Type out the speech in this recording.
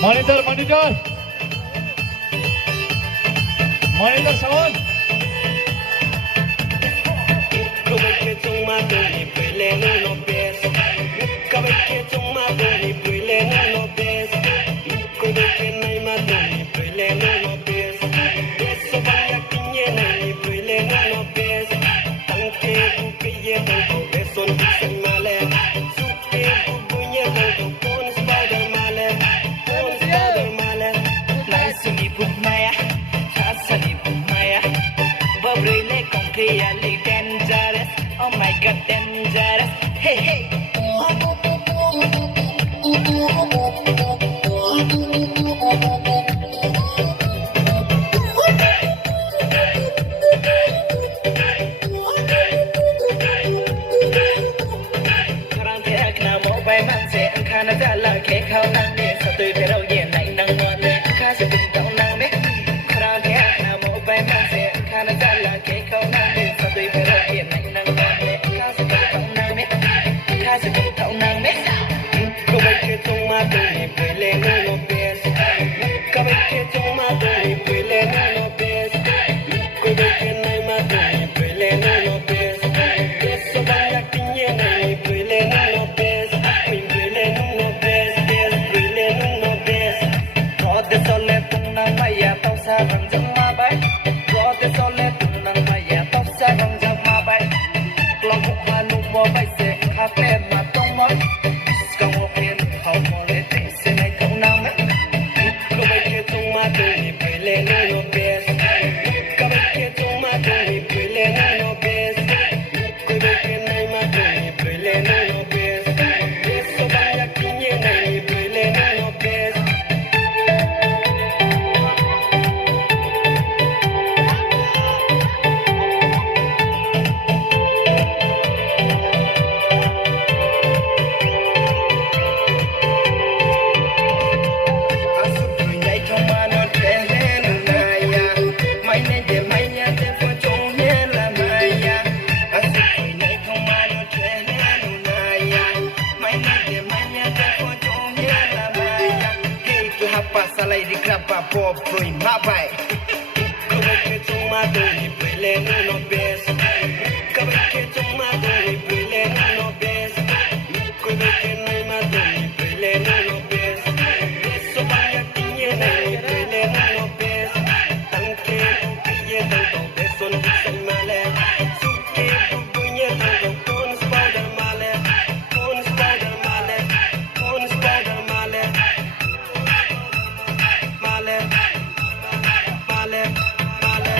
Monitor, monitor. Monitor sound. Really dangerous, oh my god, dangerous. Hey, hey. Karang thế na mo bay mang se ang kana dala ke khao nang ne sa tui pe rau ye nai nang mo ne kha se bin tao nang me. Karang thế na mo bay mang se ang kana dala ke khao nang ne sa tui pe rau ye nai nang mo ne kha se bin tao nang me. Kha se bin tao nang me. Ko bay ke chung ma tu ni pe le no pes. Ko bay ke chung ma tu ni pe le no pes. Ko bay ke nai ma tu ni pe le no pes. Eso banyak tinye nai pe le no pes. Queen pe le no pes, pes pe le no pes. Có te sole tung nang maya tau sa rang jam ma bai. Có te sole tung nang maya tau sa rang jam ma bai. Long huk ma nu mo bai se kha pe ma tong mo. Skang wo pien hao mo le te se nai tong nang me. Ko bai ke tung ma tu ni pe le no pes. Ko bai ke tung ma tu ni pe le no pes. Ko bai ke nai ma tu ni pe le no pes. Eso banyak tinye nai pe le no pes. Salai di grapa pop free mabai. Kabai ke chung ma do ni pele no bes. Kabai ke chung ma do ni pele no bes. Kabai ke nai ma do ni pele no bes. Eso banyak tinye nai pele no bes. Tangke piye tang beson bisan male. Suke bunye tang kon spider male. Kon spider male. Kon spider male. Male, male, male.